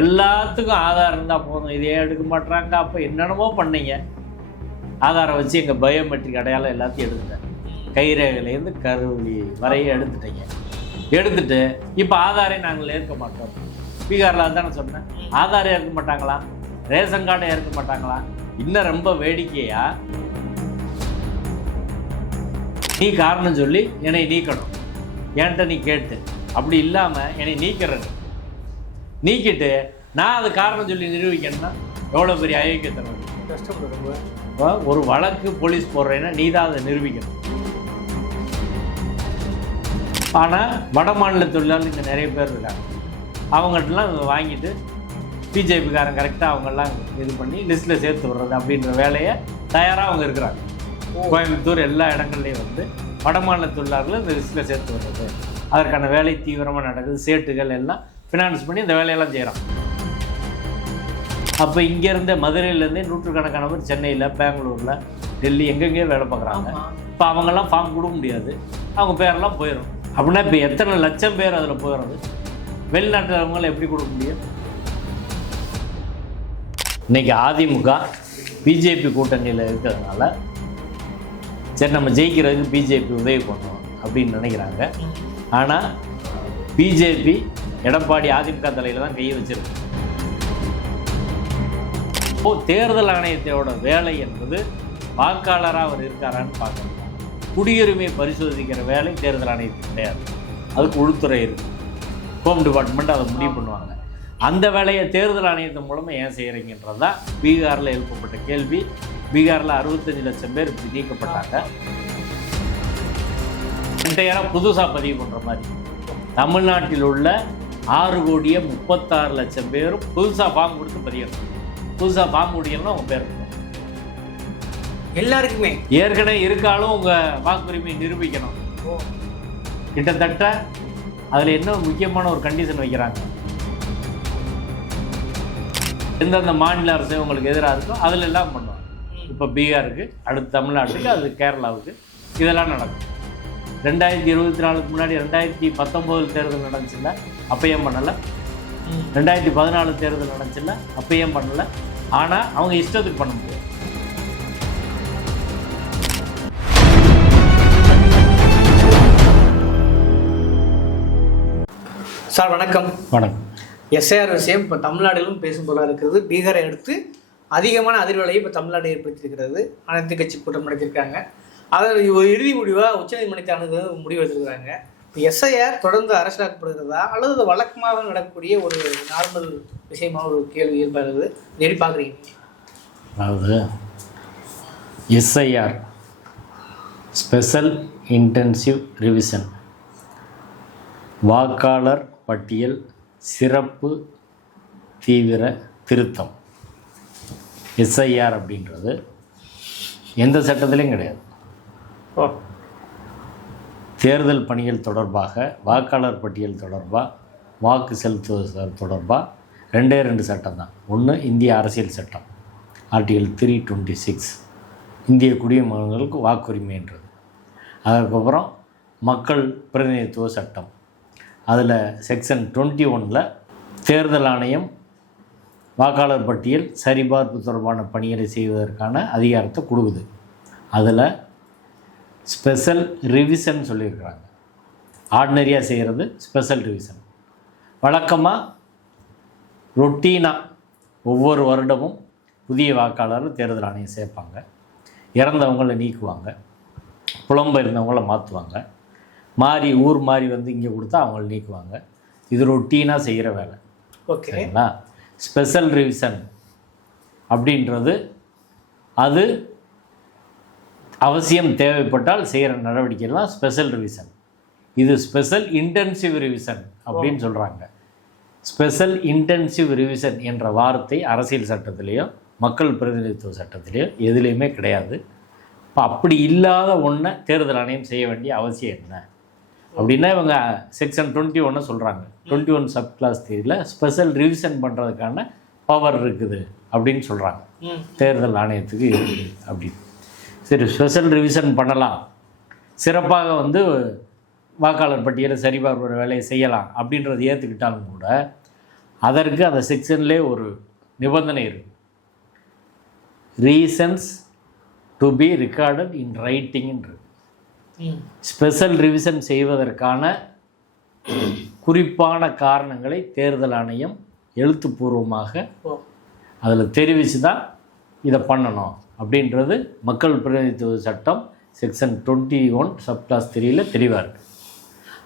எல்லாத்துக்கும் ஆதார் இருந்தால் போதும். இதே எடுக்க மாட்டுறாங்க அப்போ என்னென்னமோ பண்ணீங்க. ஆதாரம் வச்சு எங்கள் பயோமெட்ரிக் அடையாளம் எல்லாத்தையும் எடுத்துட்டேன். கைரேகையிலேருந்து கருவி வரைய எடுத்துட்டீங்க. எடுத்துட்டு இப்போ ஆதாரை நாங்கள் ஏற்க மாட்டோம். பீகாரில் அதுதானே சொன்னேன். ஆதாரை ஏற்க மாட்டாங்களா? ரேஷன் கார்டை ஏற்க மாட்டாங்களா? இன்னும் ரொம்ப வேடிக்கையா? நீ காரணம் சொல்லி என்னை நீக்கணும். என்கிட்ட நீ கேட்டு. அப்படி இல்லாமல் என்னை நீக்கிறது. நீக்கிட்டு நான் அது காரணம் சொல்லி நிரூபிக்கணும்னா எவ்வளோ பெரிய அயோக்கியத்தனம். இப்போ ஒரு வழக்கு போலீஸ் போடுறேன்னா நீ தான் அதை நிரூபிக்கணும். ஆனால் வட மாநில தொழிலாளர் இங்கே நிறைய பேர் இருக்காங்க. அவங்ககிட்டலாம் இதை வாங்கிட்டு பிஜேபிக்காரன் கரெக்டாக அவங்கெல்லாம் இது பண்ணி லிஸ்ட்டில் சேர்த்து விடுறது அப்படின்ற வேலையை தயாராக அவங்க இருக்கிறாங்க. கோயம்புத்தூர் எல்லா இடங்கள்லையும் வந்து வட மாநில தொழிலாளர்கள் இந்த லிஸ்ட்டில் சேர்த்து விடுறது. அதற்கான வேலை தீவிரமாக நடக்குது சேட்டுகள் எல்லாம் ஃபினான்ஸ் பண்ணி இந்த வேலையெல்லாம் செய்கிறான் அப்போ இங்கேருந்தே மதுரையிலேருந்தே நூற்றுக்கணக்கான பேர் சென்னையில் பெங்களூரில் டெல்லி எங்கெங்கேயோ வேலை பார்க்குறாங்க. இப்போ அவங்கெல்லாம் ஃபார்ம் கொடுக்க முடியாது. அவங்க பேரெல்லாம் போயிடும் அப்படின்னா இப்போ எத்தனை லட்சம் பேர் அதில் போயிடுறது வெளிநாட்டில் அவங்கள எப்படி கொடுக்க முடியும்? இன்னைக்கு அதிமுக பிஜேபி கூட்டணியில் இருக்கிறதுனால சரி நம்ம ஜெயிக்கிறதுக்கு பிஜேபி உதவி பண்ணுவோம் அப்படின்னு நினைக்கிறாங்க. ஆனால் பிஜேபி எடப்பாடி அதிமுக தலையில் தான் கையை வச்சிருக்கு இப்போ தேர்தல் ஆணையத்தோட வேலை என்பது வாக்காளராக அவர் இருக்காரான்னு பார்க்கணும். குடியுரிமை பரிசோதிக்கிற வேலை தேர்தல் ஆணையத்துக்கு கிடையாது. அதுக்கு உள்துறை இருக்கு. ஹோம் டிபார்ட்மெண்ட் அதை முடிவு பண்ணுவாங்க. அந்த வேலையை தேர்தல் ஆணையத்தின் மூலமாக ஏன் செய்கிறீங்கன்றது தான் பீகாரில் எழுப்பப்பட்ட கேள்வி. பீகாரில் அறுபத்தஞ்சு லட்சம் பேர் இப்படி நீக்கப்பட்டாங்க. என்டையராக புதுசாக பதிவு பண்ணுற மாதிரி தமிழ்நாட்டில் உள்ள ஆறு கோடியே முப்பத்தாறு லட்சம் பேரும் புதுசாக ஃபார்ம் கொடுத்து பதியணும் புதுசாக ஃபார்ம் குடிக்கணும்னா உங்கள் பேர். எல்லாருக்குமே? ஏற்கனவே இருக்காலும் உங்கள் வாக்குரிமையை நிரூபிக்கணும். கிட்டத்தட்ட அதில் என்ன முக்கியமான ஒரு கண்டிஷன் வைக்கிறாங்க? எந்தெந்த மாநில அரசு உங்களுக்கு எதிராக இருக்கோ அதில் எல்லாம் பண்ணுவாங்க. இப்போ பீகாருக்கு அடுத்து தமிழ்நாட்டுக்கு அது கேரளாவுக்கு இதெல்லாம் நடக்கும். ரெண்டாயிரத்தி இருபத்தி நாலுக்கு முன்னாடி ரெண்டாயிரத்தி பத்தொம்போதில் தேர்தல் அப்பயும் பண்ணலை? ரெண்டாயிரத்தி பதினாலு தேர்தல் நடந்துச்சுல்ல அப்பயும் பண்ணலை? ஆனால் அவங்க இஷ்டத்துக்கு பண்ண முடியாது. சார் வணக்கம். வணக்கம். எஸ்ஐஆர் விஷயம் இப்போ தமிழ்நாட்டிலும் பேசும் போல இருக்கிறது பீகாரை அடுத்து அதிகமான அதிர்வலையை இப்போ தமிழ்நாடு ஏற்படுத்தியிருக்கிறது. அனைத்து கட்சி கூட்டம் நடத்தியிருக்காங்க. அதில் ஒரு இறுதி முடிவாக உச்சநீதிமன்றத்தை முடிவு எடுத்திருக்கிறாங்க எஸ்ஐஆர் தொடர்ந்து அரசாக்கப்படுகிறதா அல்லது வழக்கமாக நடக்கக்கூடிய ஒரு நார்மல் விஷயமா ஒரு கேள்வி ஏற்படுகிறது? எப்படி பார்க்குறீங்க? அதாவது எஸ்ஐஆர் ஸ்பெஷல் இன்டென்சிவ் ரிவிஷன் வாக்காளர் பட்டியல் சிறப்பு தீவிர திருத்தம். எஸ்ஐஆர் அப்படின்றது எந்த சட்டத்திலையும் கிடையாது. ஓ. தேர்தல் பணிகள் தொடர்பாக வாக்காளர் பட்டியல் தொடர்பாக வாக்கு செலுத்துவது தொடர்பாக ரெண்டே ரெண்டு சட்டம் தான். ஒன்று இந்திய அரசியல் சட்டம். ஆர்டிகல் த்ரீ டுவெண்ட்டி சிக்ஸ் இந்திய குடிமகன்களுக்கு வாக்குரிமைன்றது. அதுக்கப்புறம் மக்கள் பிரதிநிதித்துவ சட்டம். அதில் செக்ஷன் டுவெண்ட்டி ஒனில் தேர்தல் ஆணையம் வாக்காளர் பட்டியல் சரிபார்ப்பு தொடர்பான பணிகளை செய்வதற்கான அதிகாரத்தை கொடுக்குது. அதில் ஸ்பெஷல் ரிவிஷன் சொல்லியிருக்கிறாங்க. ஆர்டினரியாக செய்கிறது ஸ்பெஷல் ரிவிஷன். வழக்கமாக ரொட்டீனாக ஒவ்வொரு வருடமும் புதிய வாக்காளர் தேர்தல் ஆணையம் சேர்ப்பாங்க. இறந்தவங்களை நீக்குவாங்க. புலம்பெயர்ந்தவங்கள மாற்றுவாங்க மாறி ஊர் மாறி வந்து இங்கே கொடுத்தா அவங்கள நீக்குவாங்க. இது ரொட்டீனாக செய்கிற வேலை. ஓகே. சரிங்களா? ஸ்பெஷல் ரிவிஷன் அப்படின்றது அது அவசியம் தேவைப்பட்டால் செய்கிற நடவடிக்கைகள் தான் ஸ்பெஷல் ரிவிஷன் இது ஸ்பெஷல் இன்டென்சிவ் ரிவிஷன் அப்படின்னு சொல்கிறாங்க ஸ்பெஷல் இன்டென்சிவ் ரிவிஷன் என்ற வார்த்தை அரசியல் சட்டத்திலேயோ மக்கள் பிரதிநிதித்துவ சட்டத்திலேயோ எதுலேயுமே கிடையாது. இப்போ அப்படி இல்லாத ஒன்றை தேர்தல் ஆணையம் செய்ய வேண்டிய அவசியம் என்ன? அப்படின்னா இவங்க செக்ஷன் டுவெண்ட்டி ஒன்னை சொல்கிறாங்க டுவெண்ட்டி ஒன் சப் கிளாஸ் தேதியில் ஸ்பெஷல் ரிவிஷன் பண்ணுறதுக்கான பவர் இருக்குது அப்படின்னு சொல்கிறாங்க தேர்தல் ஆணையத்துக்கு இருக்குது அப்படின்னு. சரி ஸ்பெஷல் ரிவிஷன் பண்ணலாம். சிறப்பாக வந்து வாக்காளர் பட்டியலை சரிபார்க்கிற வேலையை செய்யலாம் அப்படின்றத ஏற்றுக்கிட்டாலும் கூட அதற்கு அந்த செக்ஷன்லேயே ஒரு நிபந்தனை இருக்கு. Reasons to be recorded in ரைட்டிங்ன்றது special revision செய்வதற்கான குறிப்பான காரணங்களை தேர்தல் ஆணையம் எழுத்துப்பூர்வமாக அதில் தெரிவித்து தான் இதை பண்ணணும். அப்படின்றது மக்கள் பிரதிநிதித்துவ சட்டம் செக்ஷன் டுவெண்ட்டி ஒன் சப்கிளாஸ் த்ரீயில் தெளிவாக இருக்குது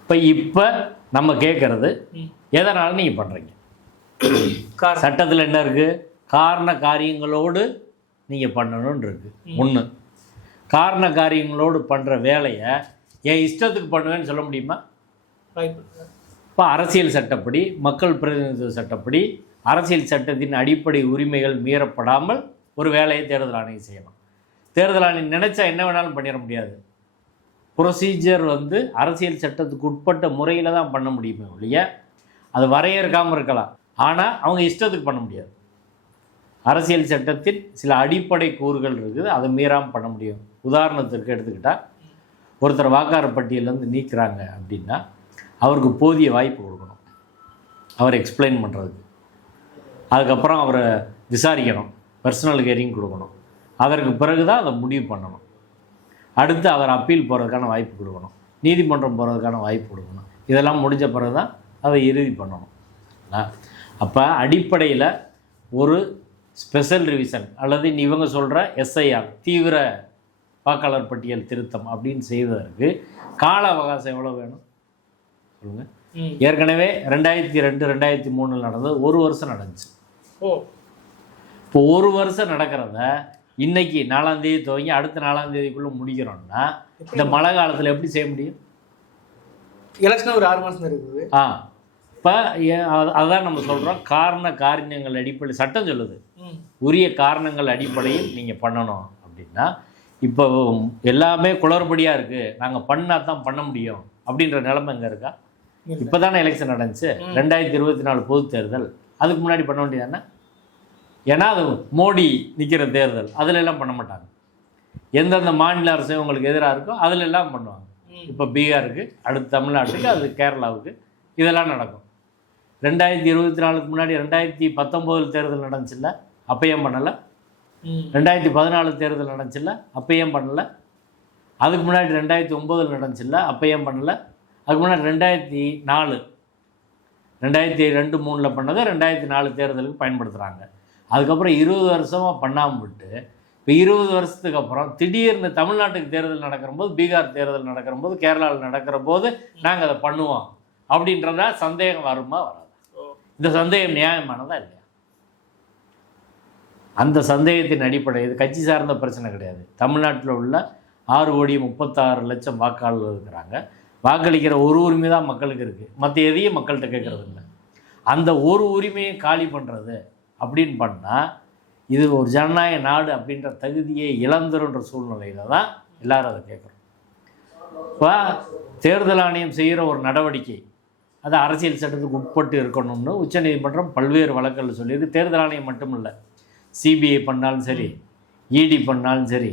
இப்போ இப்போ நம்ம கேட்குறது எதனால் நீங்கள் பண்ணுறீங்க சட்டத்தில் என்ன இருக்குது காரண காரியங்களோடு நீங்கள் பண்ணணும்னு இருக்குது ஒன்று காரண காரியங்களோடு பண்ணுற வேலையை என் இஷ்டத்துக்கு பண்ணுவேன்னு சொல்ல முடியுமா. இப்போ அரசியல் சட்டப்படி மக்கள் பிரதிநிதித்துவ சட்டப்படி அரசியல் சட்டத்தின் அடிப்படை உரிமைகள் மீறப்படாமல் ஒரு வேலையை தேர்தல் ஆணையம் செய்யணும். தேர்தல் ஆணையம் நினைச்சா என்ன வேணாலும் பண்ணிட முடியாது. ப்ரொசீஜர் வந்து அரசியல் சட்டத்துக்கு உட்பட்ட முறையில் தான் பண்ண முடியுமே ஒழிய அது வரையறுக்காமல் இருக்கலாம். ஆனால் அவங்க இஷ்டத்துக்கு பண்ண முடியாது. அரசியல் சட்டத்தின் சில அடிப்படை கூறுகள் இருக்குது அதை மீறாமல் பண்ண முடியும். உதாரணத்திற்கு எடுத்துக்கிட்டால் ஒருத்தர் வாக்காளர் பட்டியலேருந்து நீக்கிறாங்க அப்படின்னா அவருக்கு போதிய வாய்ப்பு கொடுக்கணும். அவர் எக்ஸ்பிளைன் பண்ணுறதுக்கு அதுக்கப்புறம் அவரை விசாரிக்கணும். பர்சனல் ஹியரிங் கொடுக்கணும். அதற்கு பிறகு தான் அதை முடிவு பண்ணணும். அடுத்து அவர் அப்பீல் போகிறதுக்கான வாய்ப்பு கொடுக்கணும். நீதிமன்றம் போகிறதுக்கான வாய்ப்பு கொடுக்கணும். இதெல்லாம் முடிஞ்ச பிறகு தான் அதை இறுதி பண்ணணும். அப்போ அடிப்படையில் ஒரு ஸ்பெஷல் ரிவிஷன் அல்லது இவங்க சொல்கிற எஸ்ஐஆர் தீவிர வாக்காளர் பட்டியல் திருத்தம் அப்படின்னு செய்வதற்கு கால அவகாசம் எவ்வளோ வேணும்? சொல்லுங்கள் ஏற்கனவே ரெண்டாயிரத்தி ரெண்டு ரெண்டாயிரத்தி மூணில் நடந்தது ஒரு வருஷம் நடந்துச்சு. ஓ. இப்போ ஒரு வருஷம் நடக்கிறத இன்னைக்கு நாலாம் தேதி துவங்கி அடுத்த நாலாம் தேதிக்குள்ளே முடிக்கிறோம்னா இந்த மழை காலத்தில் எப்படி செய்ய முடியும்? எலெக்ஷன் ஒரு ஆறு மாதம் இருக்குது? ஆ. இப்போ அதுதான் நம்ம சொல்கிறோம் காரண காரியங்கள் அடிப்படை சட்டம் சொல்லுது. உரிய காரணங்கள் அடிப்படையில் நீங்கள் பண்ணணும் அப்படின்னா இப்போ எல்லாமே குளறுபடியாக இருக்குது நாங்கள் பண்ணால் தான் பண்ண முடியும் அப்படின்ற நிலைமை எங்கே இருக்கா. இப்போ தானே எலெக்ஷன் நடந்துச்சு. ரெண்டாயிரத்தி இருபத்தி நாலு பொது தேர்தல். அதுக்கு முன்னாடி பண்ண வேண்டியதானே ஏன்னா அது மோடி நிற்கிற தேர்தல். அதுல எல்லாம் பண்ண மாட்டாங்க. எந்தெந்த மாநில அரசு உங்களுக்கு எதிராக இருக்கோ அதுல எல்லாம் பண்ணுவாங்க. இப்போ பீகாருக்கு அடுத்து தமிழ்நாட்டுக்கு அது கேரளாவுக்கு இதெல்லாம் நடக்கும். ரெண்டாயிரத்தி இருபத்தி நாலுக்கு முன்னாடி ரெண்டாயிரத்தி பத்தொம்போதில் தேர்தல் நடந்துச்சுல்ல அப்போ ஏன் பண்ணலை ரெண்டாயிரத்தி பதினாலு தேர்தல் நடந்துச்சுல்ல அப்போ ஏன் பண்ணல. அதுக்கு முன்னாடி ரெண்டாயிரத்தி ஒம்போதில் நடந்துச்சுல்ல அப்போ ஏன் பண்ணல. அதுக்கு முன்னாடி ரெண்டாயிரத்தி நாலு ரெண்டாயிரத்தி ரெண்டு மூணில் பண்ணதை ரெண்டாயிரத்தி நாலு தேர்தலுக்கு பயன்படுத்துகிறாங்க அதுக்கப்புறம் இருபது வருஷமாக பண்ணாமல் விட்டு இப்போ இருபது வருஷத்துக்கு அப்புறம் திடீர்னு தமிழ்நாட்டுக்கு தேர்தல் நடக்கிற போது பீகார் தேர்தல் நடக்கிற போது கேரளாவில் நடக்கிற போது நாங்கள் அதை பண்ணுவோம். அப்படின்றதா சந்தேகம் வருமா வராது? இந்த சந்தேகம் நியாயமானதா இல்லையா? அந்த சந்தேகத்தின் அடிப்படை இது கட்சி சார்ந்த பிரச்சனை கிடையாது. தமிழ்நாட்டில் உள்ள ஆறு கோடி முப்பத்தாறு லட்சம் வாக்காளர்கள் இருக்கிறாங்க. வாக்களிக்கிற ஒரு உரிமை தான் மக்களுக்கு இருக்குது மற்ற எதையும் மக்கள்கிட்ட கேட்கறது இல்லை. அந்த ஒரு உரிமையை காலி பண்ணுறது அப்படின்னு பண்ணால் இது ஒரு ஜனநாயக நாடு அப்படின்ற தகுதியை இழந்துருன்ற சூழ்நிலையில் தான் எல்லாரும் அதை கேட்குறோம். இப்போ தேர்தல் ஆணையம் செய்கிற ஒரு நடவடிக்கை அது அரசியல் சட்டத்துக்கு உட்பட்டு இருக்கணும்னு உச்சநீதிமன்றம் பல்வேறு வழக்கில் சொல்லியிருக்கு. தேர்தல் ஆணையம் மட்டும் இல்லை சிபிஐ பண்ணாலும் சரி இடி பண்ணாலும் சரி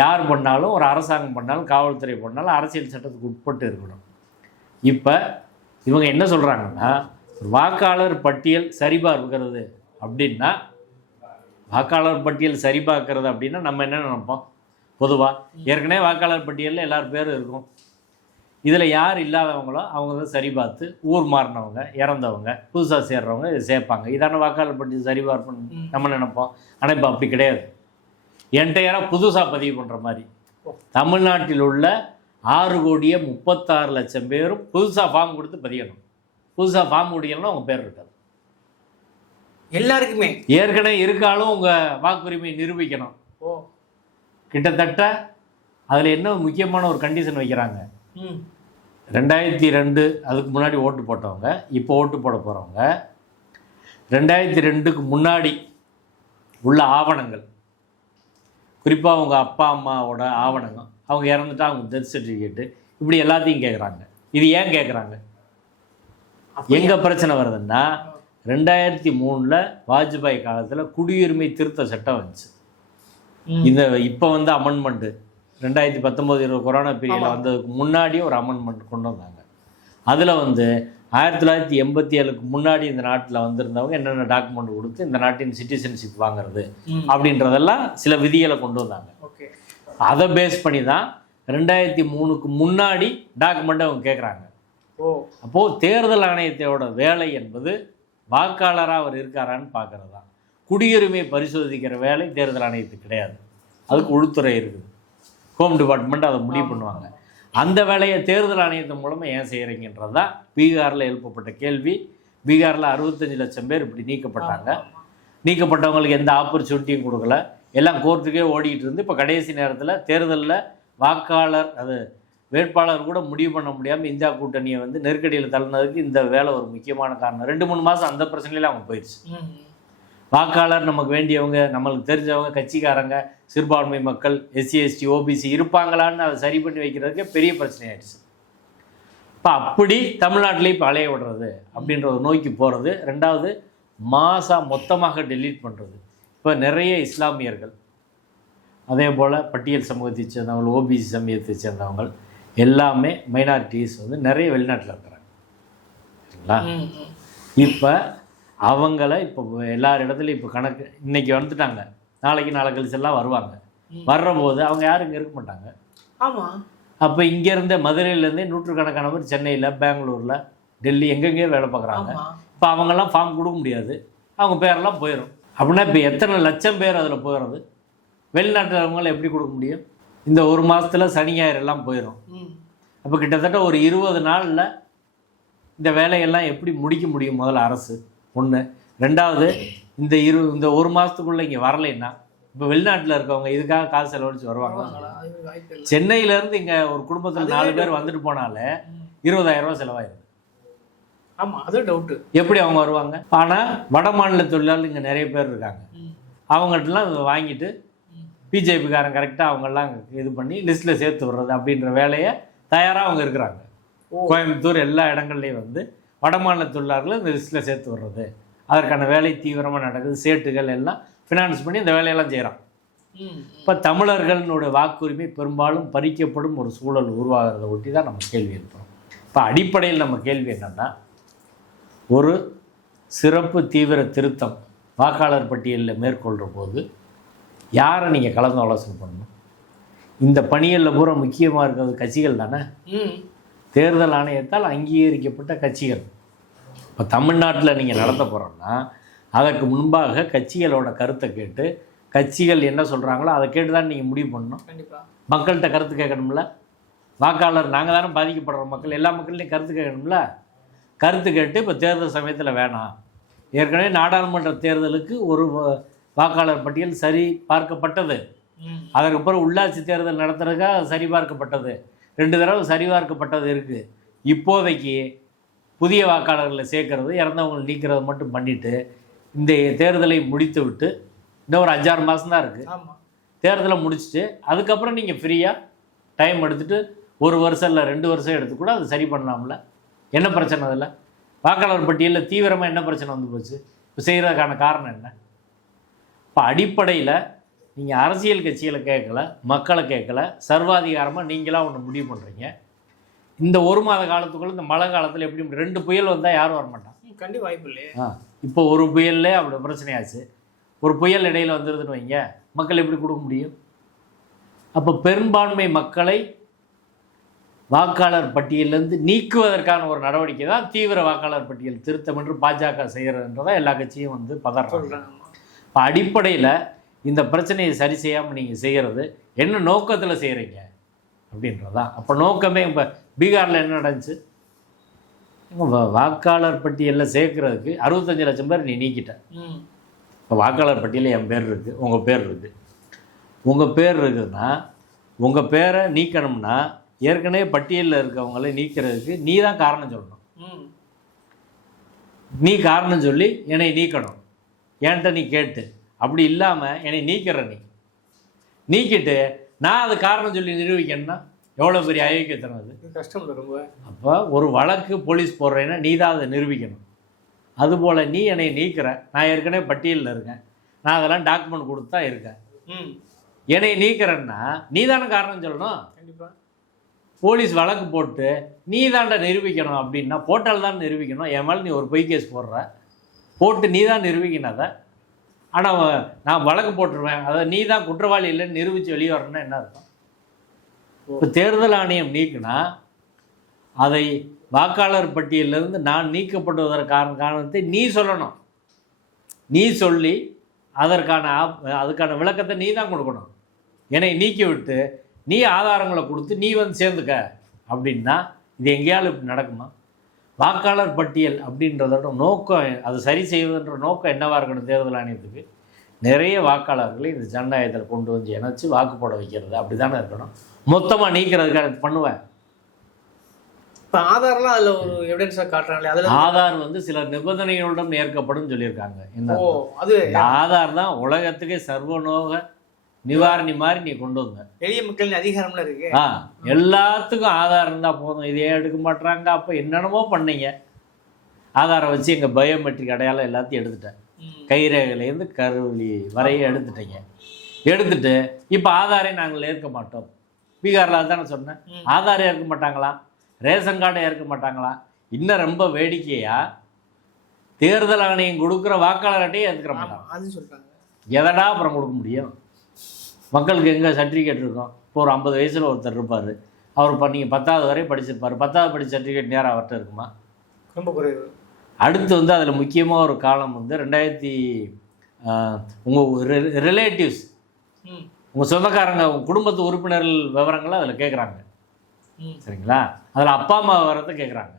யார் பண்ணாலும் ஒரு அரசாங்கம் பண்ணாலும் காவல்துறை பண்ணாலும் அரசியல் சட்டத்துக்கு உட்பட்டு இருக்கணும். இப்போ இவங்க என்ன சொல்கிறாங்கன்னா வாக்காளர் பட்டியல் சரிபார்க்கிறது. அப்படின்னா வாக்காளர் பட்டியல் சரிபார்க்கறது அப்படின்னா நம்ம என்ன நினைப்போம்? பொதுவாக ஏற்கனவே வாக்காளர் பட்டியலில் எல்லார் பேரும் இருக்கும். இதில் யார் இல்லாதவங்களோ அவங்க தான் சரி பார்த்து ஊர் மாறினவங்க இறந்தவங்க புதுசாக சேர்றவங்க இதை சேர்ப்பாங்க. இதான வாக்காளர் பட்டியல் சரி பார்ப்போம் நம்ம நினைப்போம். ஆனால் இப்போ அப்படி கிடையாது. என்டையராக புதுசாக பதிவு பண்ணுற மாதிரி. தமிழ்நாட்டில் உள்ள ஆறு கோடியே முப்பத்தாறு லட்சம் பேரும் புதுசாக ஃபார்ம் கொடுத்து பதியணும். புதுசாக ஃபார்ம் குடிக்கணும்னா உங்கள் பேர் இருக்காது. எல்லாருக்குமே. ஏற்கனவே இருக்காலும் உங்கள் வாக்குரிமையை நிரூபிக்கணும். ஓ. கிட்டத்தட்ட அதில் என்ன முக்கியமான ஒரு கண்டிஷன் வைக்கிறாங்க? ரெண்டாயிரத்தி ரெண்டு அதுக்கு முன்னாடி ஓட்டு போட்டவங்க இப்போ ஓட்டு போட போகிறவங்க ரெண்டாயிரத்தி ரெண்டுக்கு முன்னாடி உள்ள ஆவணங்கள். குறிப்பாக அவங்க அப்பா அம்மாவோட ஆவணங்கள். அவங்க இறந்துட்டா அவங்க டெத் சர்டிஃபிகேட்டு இப்படி எல்லாத்தையும் கேட்குறாங்க இது ஏன் கேட்குறாங்க எங்கே பிரச்சனை வருதுன்னா ரெண்டாயிரத்தி மூணில் வாஜ்பாய் காலத்தில் குடியுரிமை திருத்த சட்டம் வந்துச்சு. இந்த இப்போ வந்து அமெண்ட்மெண்ட்டு ரெண்டாயிரத்தி பத்தொம்போது இருபது கொரோனா பீரியடில் வந்ததுக்கு முன்னாடியே ஒரு அமெண்ட்மெண்ட் கொண்டு வந்தாங்க. அதில் வந்து ஆயிரத்தி தொள்ளாயிரத்தி எண்பத்தி ஏழுக்கு முன்னாடி இந்த நாட்டில் வந்திருந்தவங்க என்னென்ன டாக்குமெண்ட் கொடுத்து இந்த நாட்டின் சிட்டிசன்ஷிப் வாங்குறது அப்படின்றதெல்லாம் சில விதிகளை கொண்டு வந்தாங்க. ஓகே. அதை பேஸ் பண்ணி தான் ரெண்டாயிரத்தி மூணுக்கு முன்னாடி டாக்குமெண்ட்டை அவங்க கேட்குறாங்க ஓ. அப்போது தேர்தல் ஆணையத்தோட வேலை என்பது வாக்காளராக அவர் இருக்காரான்னு பார்க்கறது? தான் குடியுரிமை பரிசோதிக்கிற வேலை தேர்தல் ஆணையத்துக்கு கிடையாது. அதுக்கு உள்துறை இருக்குது. ஹோம் டிபார்ட்மெண்ட் அதை முடிவு பண்ணுவாங்க. அந்த வேலையை தேர்தல் ஆணையத்தின் மூலமாக ஏன் செய்கிறீங்கன்றது தான் பீகாரில் எழுப்பப்பட்ட கேள்வி. பீகாரில் அறுபத்தஞ்சு லட்சம் பேர் இப்படி நீக்கப்பட்டாங்க. நீக்கப்பட்டவங்களுக்கு எந்த ஆப்பர்ச்சுனிட்டியும் கொடுக்கல. எல்லாம் கோர்ட்டுக்கே ஓடிக்கிட்டு இருந்து இப்போ கடைசி நேரத்தில் தேர்தலில் வாக்காளர் அது வேட்பாளர் கூட முடிவு பண்ண முடியாமல் இந்தியா கூட்டணியை வந்து நெருக்கடியில் தள்ளினதுக்கு இந்த வேலை ஒரு முக்கியமான காரணம். ரெண்டு மூணு மாதம் அந்த பிரச்சனையில அவங்க போயிடுச்சு. வாக்காளர் நமக்கு வேண்டியவங்க நம்மளுக்கு தெரிஞ்சவங்க கட்சிக்காரங்க சிறுபான்மை மக்கள் எஸ்சி எஸ்டி ஓபிசி இருப்பாங்களான்னு அதை சரி பண்ணி வைக்கிறதுக்கு பெரிய பிரச்சனை ஆயிடுச்சு இப்போ அப்படி தமிழ்நாட்டிலே இப்போ அலைய விடுறது அப்படின்ற ஒரு நோக்கி போகிறது ரெண்டாவது மாசாக மொத்தமாக டெலீட் பண்ணுறது இப்போ நிறைய இஸ்லாமியர்கள் அதே போல் பட்டியல் சமூகத்தை சேர்ந்தவங்க ஓபிசி சமூகத்தை சேர்ந்தவங்க எல்லாமே மைனாரிட்டிஸ் வந்து நிறைய வெளிநாட்டில் இருக்கிறாங்க. சரிங்களா? இப்போ அவங்கள இப்போ எல்லார் இடத்துலையும் இப்போ கணக்கு இன்னைக்கு வந்துட்டாங்க. நாளைக்கு நாளை கழிச்சு எல்லாம் வருவாங்க. ம். வர்ற போது அவங்க யாரும் இங்கே இருக்க மாட்டாங்க. ஆமா. அப்போ இங்கேருந்தே மதுரையிலேருந்தே நூற்றுக்கணக்கான பேர் சென்னையில் பெங்களூரில் டெல்லி எங்கெங்கேயோ வேலை பார்க்குறாங்க. இப்போ அவங்கெல்லாம் ஃபார்ம் கொடுக்க முடியாது. அவங்க பேரெல்லாம் போயிடும் அப்படின்னா இப்போ எத்தனை லட்சம் பேர் அதில் போயிடுறது வெளிநாட்டில் அவங்கள எப்படி கொடுக்க முடியும்? இந்த ஒரு மாதத்துல சனி ஞாயிறு எல்லாம் போயிடும் அப்போ கிட்டத்தட்ட ஒரு இருபது நாளில் இந்த வேலையெல்லாம் எப்படி முடிக்க முடியும் முதல்ல அரசு? ஒன்று ரெண்டாவது இந்த இரு இந்த ஒரு மாதத்துக்குள்ளே இங்கே வரலைன்னா இப்போ வெளிநாட்டில் இருக்கவங்க இதுக்காக காசு செலவழிச்சு வருவாங்க சென்னையிலேருந்து இங்கே ஒரு குடும்பத்தில் நாலு பேர் வந்துட்டு போனாலே. இருபதாயிரம் ரூபாய் செலவாயிருது ஆமா அது டவுட்டு எப்படி அவங்க வருவாங்க? ஆனால் வட மாநில தொழிலாளர் இங்கே நிறைய பேர் இருக்காங்க. ம். அவங்கள்ட்டலாம் இதை வாங்கிட்டு. பிஜேபிக்காரன் கரெக்டாக அவங்கெல்லாம் இது பண்ணி லிஸ்ட்டில் சேர்த்து விடுறது அப்படின்ற வேலையை தயாராக அவங்க இருக்கிறாங்க. கோயம்புத்தூர் எல்லா இடங்கள்லையும் வந்து வடமாநில தொழிலாளர்களை இந்த லிஸ்ட்டில் சேர்த்து விடுறது. அதற்கான வேலை தீவிரமாக நடக்குது. சேட்டுகள் எல்லாம் ஃபினான்ஸ் பண்ணி இந்த வேலையெல்லாம் செய்கிறான் இப்போ தமிழர்களுடைய வாக்குரிமை பெரும்பாலும் பறிக்கப்படும் ஒரு சூழல் உருவாகிறத ஒட்டி தான் நம்ம கேள்வி எழுப்புறோம். இப்போ அடிப்படையில் நம்ம கேள்வி என்னென்னா ஒரு சிறப்பு தீவிர திருத்தம் வாக்காளர் பட்டியலில் மேற்கொள்கிற போது யாரை நீங்கள் கலந்து ஆலோசனை பண்ணணும்? இந்த பணிகளில் பூரா முக்கியமாக இருக்கிறது கட்சிகள் தானே? தேர்தல் ஆணையத்தால் அங்கீகரிக்கப்பட்ட கட்சிகள். இப்போ தமிழ்நாட்டில் நீங்கள் நடத்த போகிறோம்னா அதற்கு முன்பாக கட்சிகளோட கருத்தை கேட்டு கட்சிகள் என்ன சொல்கிறாங்களோ அதை கேட்டு தான் நீங்கள் முடிவு பண்ணணும். மக்கள்கிட்ட கருத்து கேட்கணும்ல? வாக்காளர் நாங்கள் தானே பாதிக்கப்படுற மக்கள் எல்லா மக்கள்லையும் கருத்து கேட்கணும்ல? கருத்து கேட்டு இப்போ தேர்தல் சமயத்தில் வேணாம். ஏற்கனவே நாடாளுமன்ற தேர்தலுக்கு ஒரு வாக்காளர் பட்டியல் சரி பார்க்கப்பட்டது. அதற்கப்புறம் உள்ளாட்சி தேர்தல் நடத்துறதுக்காக சரிபார்க்கப்பட்டது ரெண்டு தடவை சரிபார்க்கப்பட்டது இருக்குது இப்போதைக்கு புதிய வாக்காளர்களை சேர்க்கறது இறந்தவங்களை நீக்கிறது மட்டும் பண்ணிட்டு இந்த தேர்தலை முடித்து விட்டு இன்னும் ஒரு அஞ்சாறு மாதம் தான் இருக்குது தேர்தலை முடிச்சுட்டு அதுக்கப்புறம் நீங்கள் ஃப்ரீயாக டைம் எடுத்துட்டு ஒரு வருஷம் இல்லை ரெண்டு வருஷம் எடுத்து கூட அது சரி பண்ணலாம்ல. என்ன பிரச்சனை அதில்? வாக்காளர் பட்டியலில் தீவிரமாக என்ன பிரச்சனை வந்து போச்சு? இப்போ செய்கிறதுக்கான காரணம் என்ன? இப்போ அடிப்படையில் நீங்கள் அரசியல் கட்சிகளை கேட்கல மக்களை கேட்கல சர்வாதிகாரமாக நீங்களாக ஒன்று முடிவு பண்ணுறீங்க இந்த ஒரு மாத காலத்துக்குள்ள இந்த மழை காலத்தில் எப்படி ரெண்டு புயல் வந்தால் யாரும் வரமாட்டான் ம், கண்டிப்பா வாய்ப்பு இல்லையே. ஆ இப்போ ஒரு புயல்லே அப்படி பிரச்சனையாச்சு. ஒரு புயல் இடையில வந்துருதுன்னு வைங்க மக்கள் எப்படி கொடுக்க முடியும்? அப்போ பெரும்பான்மை மக்களை வாக்காளர் பட்டியலிருந்து நீக்குவதற்கான ஒரு நடவடிக்கை தான் தீவிர வாக்காளர் பட்டியல் திருத்தம் என்று பாஜக செய்கிறதுன்றதை எல்லா கட்சியும் வந்து பதறாங்க. ஆமா. இப்போ அடிப்படையில் இந்த பிரச்சனையை சரி செய்யாமல் நீங்கள் செய்கிறது என்ன நோக்கத்தில் செய்கிறீங்க அப்படின்றதான் அப்போ நோக்கமே இப்போ பீகாரில் என்ன நடந்துச்சு? வாக்காளர் பட்டியலில் சேர்க்கறதுக்கு அறுபத்தஞ்சு லட்சம் பேர் நீ நீக்கிட்ட. இப்போ வாக்காளர் பட்டியலில் என் பேர் இருக்குது உங்கள் பேர் இருக்குது உங்கள் பேர் இருக்குதுன்னா உங்கள் பேரை நீக்கணும்னா ஏற்கனவே பட்டியலில் இருக்கவங்களை நீக்கிறதுக்கு நீ தான் காரணம் சொல்லணும். நீ காரணம் சொல்லி என்னை நீக்கணும். என்கிட்ட நீ கேட்டு. அப்படி இல்லாமல் என்னை நீக்கிற நீ. நீக்கிட்டு நான் அது காரணம் சொல்லி நிரூபிக்கணும்னா எவ்வளோ பெரிய அயோக்கியத்தனம் அது? கஷ்டம் ரொம்ப. அப்போ ஒரு வழக்கு போலீஸ் போடுறேன்னா நீ தான் அதை நிரூபிக்கணும். அதுபோல் நீ என்னை நீக்கிற. நான் ஏற்கனவே பட்டியலில் இருக்கேன். நான் அதெல்லாம் டாக்குமெண்ட் கொடுத்து தான் இருக்கேன். ம். என்னை நீக்கிறேன்னா நீ தானே காரணம் சொல்லணும்? கண்டிப்பா. போலீஸ் வழக்கு போட்டு நீ தாண்டா நிரூபிக்கணும் அப்படின்னா போட்டால் தான் நிரூபிக்கணும். என் மேலே நீ ஒரு பொய் கேஸ் போடுற. போட்டு நீ தான் நிரூபிக்கணும் ஆனால் நான் வழக்கு போட்டுருவேன். அதை நீ தான் குற்றவாளி இல்லைன்னு நிரூபித்து வெளியே வரணும்னா என்ன அர்த்தம்? இப்போ தேர்தல் ஆணையம் நீக்குனா அதை வாக்காளர் பட்டியலிருந்து நான் நீக்கப்படுவதற்கான காரணத்தை நீ சொல்லணும். நீ சொல்லி அதற்கான ஆப் அதுக்கான விளக்கத்தை நீ தான் கொடுக்கணும். என்னை நீக்கி விட்டு நீ ஆதாரங்களை கொடுத்து நீ வந்து சேர்ந்துக்க அப்படின்னா இது எங்கேயாலும் இப்படி நடக்குமா? வாக்காளர் பட்டியல் அப்படின்றதோட நோக்கம் அது சரி செய்வதுன்ற நோக்கம் என்னவாக இருக்கணும் தேர்தல் ஆணையத்துக்கு? நிறைய வாக்காளர்களை இந்த ஜனநாயகத்தில் கொண்டு வந்து இணைச்சு வாக்கு போட வைக்கிறது. அப்படி தானே இருக்கணும் மொத்தமாக நீக்கிறதுக்காக பண்ணுவேன். இப்போ ஆதார்லாம் அதில் ஒரு எவிடன்ஸாக காட்டுறாங்களே அதில் ஆதார் வந்து சில நிபந்தனைகளுடன் ஏற்கப்படும் சொல்லியிருக்காங்க. என்ன ஓ அது ஆதார் தான் உலகத்துக்கே சர்வநோக நிவாரணி மாதிரி நீ கொண்டு வந்த. எளிய மக்களின் அதிகாரம்ல இருக்கு. ஆ எல்லாத்துக்கும் ஆதார் இருந்தால் போதும். இதே எடுக்க மாட்றாங்க. அப்போ என்னென்னமோ பண்ணீங்க. ஆதாரம் வச்சு எங்கள் பயோமெட்ரிக் அடையாளம் எல்லாத்தையும் எடுத்துட்டேன். கைரேகையிலேருந்து கருவலி வரைய எடுத்துட்டீங்க. எடுத்துட்டு இப்போ ஆதாரை நாங்கள் ஏற்க மாட்டோம். பீகாரில் அதானே சொன்னேன். ஆதார் ஏற்க மாட்டாங்களா? ரேஷன் கார்டை ஏற்க மாட்டாங்களா? இன்னும் ரொம்ப வேடிக்கையா தேர்தல் ஆணையம் கொடுக்குற வாக்காளர் அட்டையை ஏற்றுக்கிற மாட்டாங்க எதடா அப்புறம் கொடுக்க முடியும்? மக்களுக்கு எங்கே சர்டிஃபிகேட் இருக்கும்? இப்போ ஒரு ஐம்பது வயசில் ஒருத்தர் இருப்பார். அவர் இப்போ நீங்கள் பத்தாவது வரை படிச்சிருப்பார். பத்தாவது படிச்ச சர்டிஃபிகேட் நேராக அவர்கிட்ட இருக்குமா? ரொம்ப குறைவு. அடுத்து வந்து அதில் முக்கியமாக ஒரு காலம் வந்து ரெண்டாயிரத்தி உங்கள் ரிலேட்டிவ்ஸ் உங்கள் சொந்தக்காரங்க உங்கள் குடும்பத்து உறுப்பினர்கள் விவரங்களை அதில் கேட்குறாங்க சரிங்களா? அதில் அப்பா அம்மா விவரத்தை கேட்குறாங்க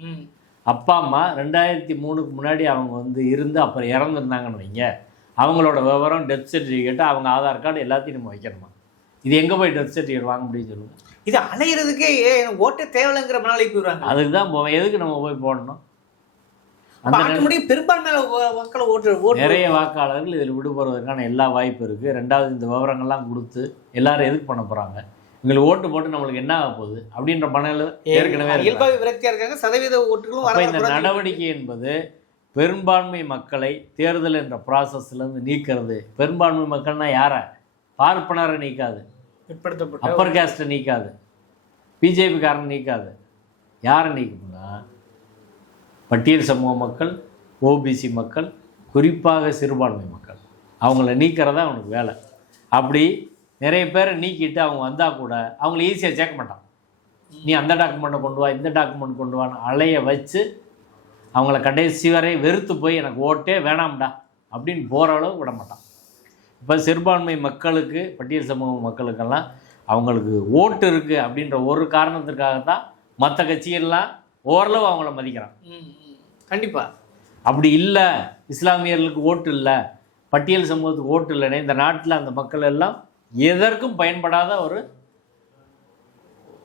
ம். அப்பா அம்மா ரெண்டாயிரத்தி மூணுக்கு முன்னாடி அவங்க வந்து இருந்து அப்புறம் இறந்துருந்தாங்கன்னு வைங்க. அவங்களோட விவரம் டெத் சர்டிஃபிகேட்டு அவங்க ஆதார் கார்டு எல்லாத்தையும் நம்ம வைக்கணுமா? இது எங்கே போய் டெத் சர்டிஃபிகேட் வாங்க முடியும்னு சொல்லுங்க இது அலையிறதுக்கே ஓட்டே தேவையில்லைங்கிற மனாலிக்கு போயிடுறாங்க. அதுக்கு தான் போவேன். எதுக்கு நம்ம போய் போடணும்? பெரும்பான்மையான வ- மக்களை ஓட்டு ஓட்டு நிறைய வாக்காளர்கள் இதில் விடுபடுவதற்கான எல்லா வாய்ப்பு இருக்குது ரெண்டாவது இந்த விவரங்கள்லாம் கொடுத்து எல்லாரும் எதுக்கு பண்ண போகிறாங்க எங்களுக்கு ஓட்டு போட்டு நம்மளுக்கு என்ன ஆக போகுது? அப்படின்ற மனநிலை ஏற்கனவே இருக்கு இயல்பாக விரக்தியா இருக்காங்க. சதவீத ஓட்டுகளும் இந்த நடவடிக்கை என்பது பெரும்பான்மை மக்களை தேர்தல் என்ற ப்ராசஸ்லேருந்து நீக்கிறது. பெரும்பான்மை மக்கள்னா யாரை? பார்ப்பனரை நீக்காது. பிற்படுத்தப்பட்ட அப்பர் கேஸ்ட்டை நீக்காது. பிஜேபிக்காரன் நீக்காது. யாரை நீக்கும்னா பட்டியல் சமூக மக்கள் ஓபிசி மக்கள் குறிப்பாக சிறுபான்மை மக்கள். அவங்கள நீக்கிறதா அவனுக்கு வேலை. அப்படி நிறைய பேரை நீக்கிட்டு அவங்க வந்தால் கூட அவங்கள ஈஸியாக சேர்க்க மாட்டான். நீ அந்த டாக்குமெண்ட்டை கொண்டு வா இந்த டாக்குமெண்ட் கொண்டு வான்னு அலைய வச்சு அவங்கள கடைசி வரை வெறுத்து போய் எனக்கு ஓட்டே வேணாம்டா அப்படின்னு போகிற அளவு விட மாட்டான். இப்போ சிறுபான்மை மக்களுக்கு பட்டியல் சமூக மக்களுக்கெல்லாம் அவங்களுக்கு ஓட்டு இருக்குது அப்படின்ற ஒரு காரணத்திற்காக தான் மற்ற கட்சிகள்லாம் ஓரளவு அவங்கள மதிக்கிறான். ம், ம். கண்டிப்பா. அப்படி இல்லை இஸ்லாமியர்களுக்கு ஓட்டு இல்லை பட்டியல் சமூகத்துக்கு ஓட்டு இல்லைனே இந்த நாட்டில் அந்த மக்கள் எல்லாம் எதற்கும் பயன்படாத ஒரு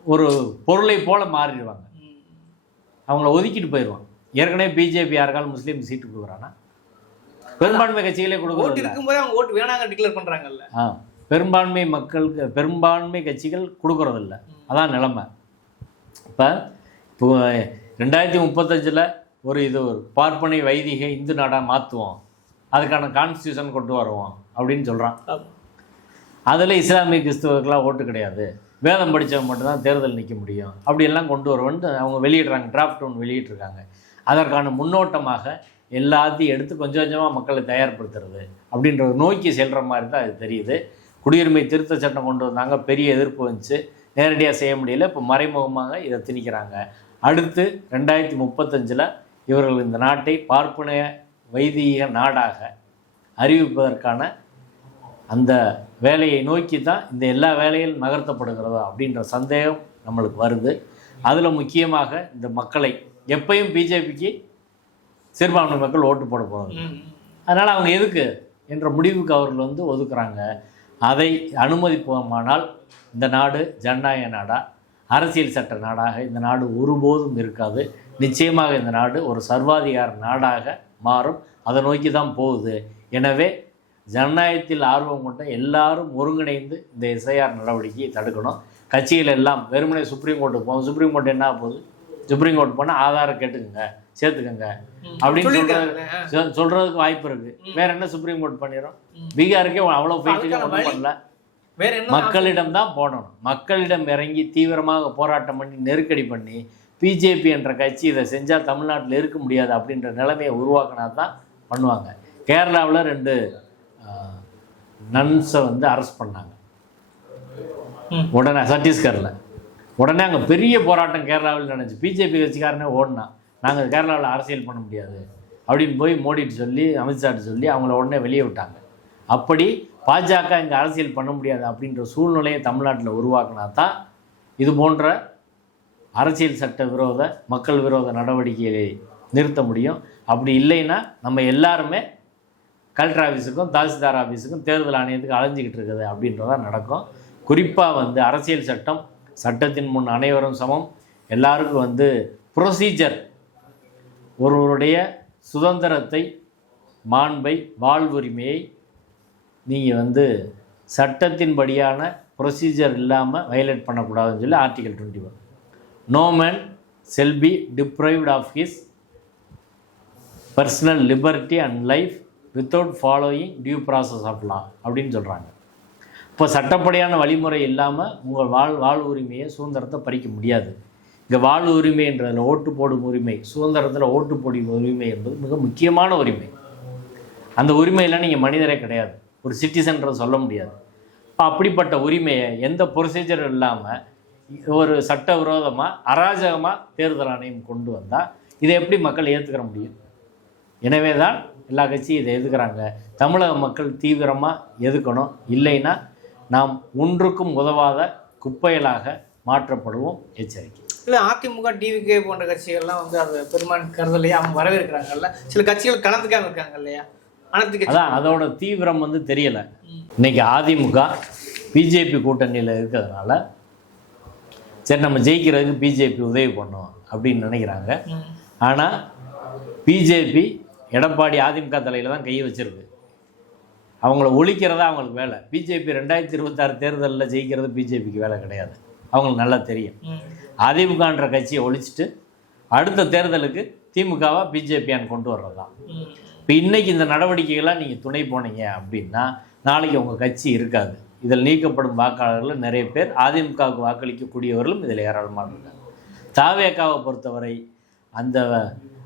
ஒரு பொருளை போல மாறிடுவாங்க. அவங்கள ஒதுக்கிட்டு போயிடுவான் ஏற்கனவே பிஜேபி யாருக்காலும் முஸ்லீம் சீட்டு கொடுக்குறானா பெரும்பான்மை கட்சிகளே கொடுக்குறது இருக்கும்போதே அவங்க ஓட்டு வேணாங்க டிக்ளேர் பண்றாங்கல்ல. ஆ பெரும்பான்மை மக்களுக்கு பெரும்பான்மை கட்சிகள் கொடுக்கறதில்ல அதான் நிலைமை. இப்போ இப்போ ரெண்டாயிரத்தி முப்பத்தஞ்சில் ஒரு இது ஒரு பார்ப்பனை வைதிக இந்து நாடாக மாற்றுவோம் அதுக்கான கான்ஸ்டியூஷன் கொண்டு வருவோம் அப்படின்னு சொல்கிறான். அதில் இஸ்லாமிய கிறிஸ்துவர்களாக ஓட்டு கிடையாது. வேதம் படித்தவங்க மட்டும்தான் தேர்தல் நிற்க முடியும். அப்படியெல்லாம் கொண்டு வருவோன்ட்டு அவங்க வெளியிடுறாங்க. டிராஃப்ட் ஒன்று வெளியிட்டிருக்காங்க. அதற்கான முன்னோட்டமாக எல்லாத்தையும் எடுத்து கொஞ்சம் கொஞ்சமாக மக்களை தயார்படுத்துறது அப்படின்றத நோக்கி செல்கிற மாதிரி தான் அது தெரியுது. குடியுரிமை திருத்த சட்டம் கொண்டு வந்தாங்க. பெரிய எதிர்ப்பு வந்துச்சு. நேரடியாக செய்ய முடியல. இப்போ மறைமுகமாக இதை திணிக்கிறாங்க. அடுத்து ரெண்டாயிரத்தி முப்பத்தஞ்சில் இவர்கள் இந்த நாட்டை பார்ப்பனைய வைதிக நாடாக அறிவிப்பதற்கான அந்த வேலையை நோக்கி தான் இந்த எல்லா வேலையும் நகர்த்தப்படுகிறதா அப்படின்ற சந்தேகம் நம்மளுக்கு வருது. அதில் முக்கியமாக இந்த மக்களை எப்பயும் பிஜேபிக்கு சிறுபான்மை மக்கள் ஓட்டு போட ம். அதனால் அவங்க எதுக்கு என்ற முடிவுக்கு அவர்கள் வந்து ஒதுக்குறாங்க. அதை அனுமதிப்போமானால் இந்த நாடு ஜனநாயக நாடா அரசியல் சட்ட நாடாக இந்த நாடு ஒருபோதும் இருக்காது. நிச்சயமாக இந்த நாடு ஒரு சர்வாதிகார நாடாக மாறும். அதை நோக்கி தான் போகுது. எனவே ஜனநாயகத்தில் ஆர்வம் கொண்ட எல்லாரும் ஒருங்கிணைந்து இந்த எஸ்ஐஆர் நடவடிக்கையை தடுக்கணும். கட்சிகள் எல்லாம் வெறுமனே சுப்ரீம் கோர்ட்டுக்கு போகும். சுப்ரீம் கோர்ட் என்ன போகுது? சுப்ரீம் கோர்ட் போனால் ஆதாரை கேட்டுக்கங்க சேர்த்துக்கங்க. அப்படின்னு சொல்லியிருக்காங்கல்ல, ஆ. சொ- சொல்றதுக்கு வாய்ப்பு இருக்கு. வேற என்ன சுப்ரீம் கோர்ட் பண்ணிடும். பீகாருக்கே அவ்வளோ ஃபைட்டுக்கு ஒன்றும் பண்ணல. மக்களிடம் தான் போடணும் மக்களிடம் இறங்கி தீவிரமாக போராட்டம் பண்ணி நெருக்கடி பண்ணி பிஜேபி என்ற கட்சி இதை செஞ்சால் தமிழ்நாட்டில் இருக்க முடியாது அப்படின்ற நிலைமையை உருவாக்கினா தான் பண்ணுவாங்க. கேரளாவில் ரெண்டு நன்ஸை வந்து அரெஸ்ட் பண்ணாங்க. உடனே சத்தீஸ்கரில். உடனே அங்கே பெரிய போராட்டம் கேரளாவில் நினச்சி பிஜேபி கட்சிக்காரனே ஓடினா. நாங்கள் கேரளாவில் அரசியல் பண்ண முடியாது. அப்படின்னு போய் மோடிட்டு சொல்லி அமித்ஷாட்டு சொல்லி அவங்கள உடனே வெளியே விட்டாங்க. அப்படி பாஜக இங்கே அரசியல் பண்ண முடியாது அப்படின்ற சூழ்நிலையை தமிழ்நாட்டில் உருவாக்கினா தான் இது போன்ற அரசியல் சட்ட விரோத மக்கள் விரோத நடவடிக்கைகளை நிறுத்த முடியும். அப்படி இல்லைன்னா நம்ம எல்லாருமே கலெக்டர் ஆஃபீஸுக்கும் தாசில்தார் ஆஃபீஸுக்கும் தேர்தல் ஆணையத்துக்கு அலைஞ்சிக்கிட்டு இருக்குது அப்படின்றதான் நடக்கும். குறிப்பாக வந்து அரசியல் சட்டம் சட்டத்தின் முன் அனைவரும் சமம். எல்லாருக்கும் வந்து ப்ரொசீஜர் ஒருவருடைய சுதந்திரத்தை மாண்பை வாழ்வுரிமையை நீங்கள் வந்து சட்டத்தின்படியான ப்ரொசீஜர் இல்லாமல் வயலேட் பண்ணக்கூடாதுன்னு சொல்லி article twenty one no man shall be deprived of his personal liberty and life without following due process of law அப்படின்னு சொல்கிறாங்க இப்போ சட்டப்படியான வழிமுறை இல்லாமல் உங்கள் வாழ் வாழ் உரிமையை சுதந்திரத்தை பறிக்க முடியாது. இங்கே வாழ் உரிமைன்றதில் ஓட்டு போடும் உரிமை சுதந்திரத்தில் ஓட்டு போடும் உரிமை என்பது மிக முக்கியமான உரிமை. அந்த உரிமையில் நீங்கள் மனிதரே கிடையாது. ஒரு சிட்டிசன்ற சொல்ல முடியாது. இப்போ அப்படிப்பட்ட உரிமையை எந்த ப்ரொசீஜர் இல்லாமல் ஒரு சட்டவிரோதமாக அராஜகமாக தேர்தல் ஆணையம் கொண்டு வந்தால் இதை எப்படி மக்கள் ஏற்றுக்கிற முடியும்? எனவே தான் எல்லா கட்சியும் இதை எதுக்குறாங்க தமிழக மக்கள் தீவிரமாக எதுக்கணும் இல்லைன்னா நாம் ஒன்றுக்கும் உதவாத குப்பைகளாக மாற்றப்படுவோம் எச்சரிக்கை. இல்லை அதிமுக டிவிகே போன்ற கட்சிகள்லாம் வந்து அது பெரும்பான்மை கருதலையே? அவங்க வரவேற்கிறாங்கல்ல. சில கட்சிகள் கலந்துக்காம இருக்காங்க இல்லையா? அனைத்து அதான் அதோட தீவிரம் வந்து தெரியலை. இன்னைக்கு அதிமுக பிஜேபி கூட்டணியில் இருக்கிறதுனால சரி நம்ம ஜெயிக்கிறதுக்கு பிஜேபி உதவி பண்ணும் அப்படின்னு நினைக்கிறாங்க. ஆனால் பிஜேபி எடப்பாடி அதிமுக தலையில் தான் கை வச்சிருக்கு. அவங்கள ஒழிக்கிறதா அவங்களுக்கு வேலை. பிஜேபி ரெண்டாயிரத்தி இருபத்தாறு தேர்தலில் ஜெயிக்கிறது பிஜேபிக்கு வேலை கிடையாது. அவங்களுக்கு நல்லா தெரியும். அதிமுகன்ற கட்சியை ஒழிச்சிட்டு அடுத்த தேர்தலுக்கு திமுகவை பிஜேபியான் கொண்டு வர்றது தான். இப்போ இன்னைக்கு இந்த நடவடிக்கைகள்லாம் நீங்கள் துணை போனீங்க அப்படின்னா நாளைக்கு உங்கள் கட்சி இருக்காது. இதில் நீக்கப்படும் வாக்காளர்கள் நிறைய பேர் அதிமுகவுக்கு வாக்களிக்கக்கூடியவர்களும் இதில் ஏராளமாக இருக்காங்க. தாவேக்காவை பொறுத்தவரை அந்த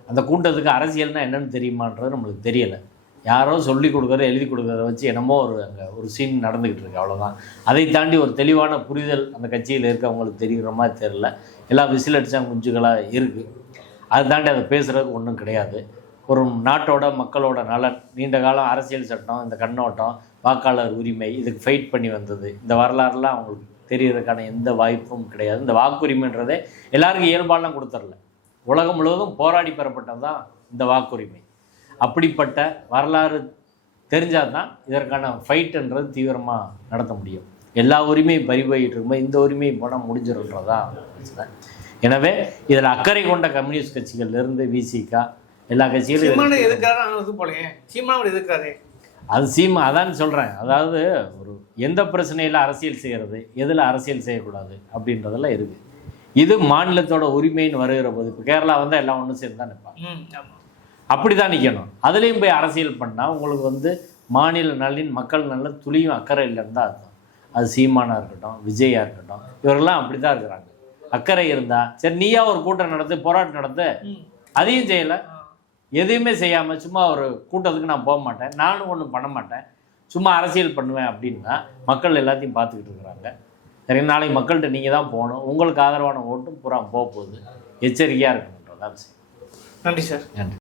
அந்த கூட்டத்துக்கு அரசியல்னா என்னன்னு தெரியுமான்றது நம்மளுக்கு தெரியலை. யாரோ சொல்லி கொடுக்குறத எழுதி கொடுக்குறத வச்சு என்னமோ ஒரு அங்கே ஒரு சீன் நடந்துக்கிட்டு இருக்கு அவ்வளோதான் அதை தாண்டி ஒரு தெளிவான புரிதல் அந்த கட்சியில் இருக்கவங்களுக்கு தெரிகிற மாதிரி தெரில எல்லாம் விசில் அடித்தா குஞ்சுகளாக இருக்குது அதை தாண்டி அதை பேசுகிறதுக்கு ஒன்றும் கிடையாது. ஒரு நாட்டோட மக்களோட நலன் நீண்ட காலம் அரசியல் சட்டம் இந்த கண்ணோட்டம் வாக்காளர் உரிமை இதுக்கு ஃபைட் பண்ணி வந்தது. இந்த வரலாறுலாம் அவங்களுக்கு தெரியறதுக்கான எந்த வாய்ப்பும் கிடையாது. இந்த வாக்குரிமைன்றதே எல்லாருக்கும் இயல்பாலாம் கொடுத்துடல. உலகம் முழுவதும் போராடி பெறப்பட்டது தான் இந்த வாக்குரிமை. அப்படிப்பட்ட வரலாறு தெரிஞ்சால் தான் இதற்கான ஃபைட்டுன்றது தீவிரமாக நடத்த முடியும். எல்லா உரிமையும் பறிபோயிட்டு இருக்கும்போது இந்த உரிமையும் போனால் முடிஞ்சிருன்றதா எனவே இதில் அக்கறை கொண்ட கம்யூனிஸ்ட் கட்சிகள்லேருந்து விசிகா எல்லா கட்சிகளும் இது போலயே. சீமானவர் எதுக்காரு அது சீமா அதான் சொல்கிறேன் அதாவது ஒரு எந்த பிரச்சனையில் அரசியல் செய்கிறது எதில் அரசியல் செய்யக்கூடாது அப்படின்றதெல்லாம் இருக்குது இது மாநிலத்தோட உரிமைன்னு வருகிற போது இப்போ கேரளா வந்தால் எல்லாம் ஒன்றும் சேர்ந்து தான் நிற்பாங்க அப்படி தான் நிற்கணும் அதுலேயும் போய் அரசியல் பண்ணால் உங்களுக்கு வந்து மாநில நலனின் மக்கள் நலன் துளியும் அக்கறை இல்லைன்னு தான் அர்த்தம். அது சீமானா இருக்கட்டும் விஜயா இருக்கட்டும் இவரெல்லாம் அப்படி தான் இருக்கிறாங்க. அக்கறை இருந்தால் சரி நீயா ஒரு கூட்டம் நடத்து போராட்டம் நடத்து. அதையும் செய்யலை. எதையுமே செய்யாமல் சும்மா ஒரு கூட்டத்துக்கு நான் போக மாட்டேன். நானும் ஒன்றும் பண்ண மாட்டேன். சும்மா அரசியல் பண்ணுவேன் அப்படின்னா மக்கள் எல்லாத்தையும் பார்த்துக்கிட்டு இருக்கிறாங்க. சரி நாளைக்கு மக்கள்கிட்ட நீங்கள் தான் போகணும். உங்களுக்கு ஆதரவான ஓட்டும் பூரா போக போகுது. எச்சரிக்கையாக இருக்கணுன்றதான் விஷயம் நன்றி சார். நன்றி.